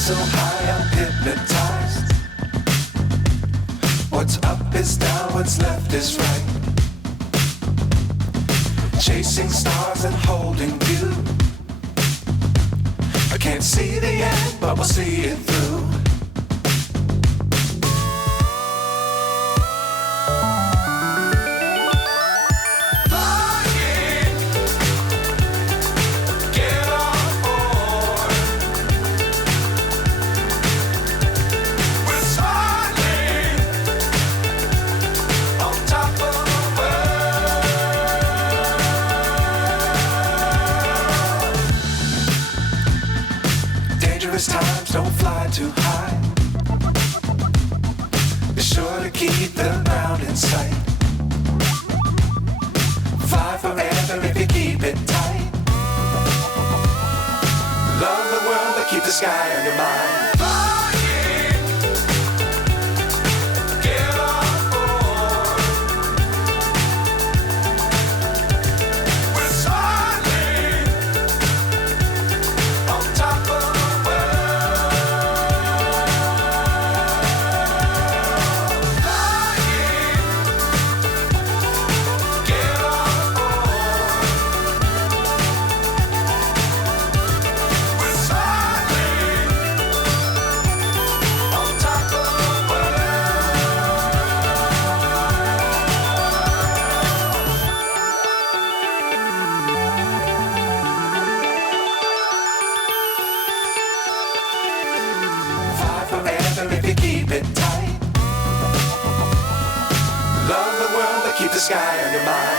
So high, I'm hypnotized. What's up is down, what's left is right. Chasing stars and holding you. I can't see the end, but we'll see it through. Dangerous times, don't fly too high. Be sure to keep the ground in sight. Fly forever if you keep it tight. Love the world, but keep the sky on your mind. Forever if you keep it tight. Love the world, but keep the sky on your mind.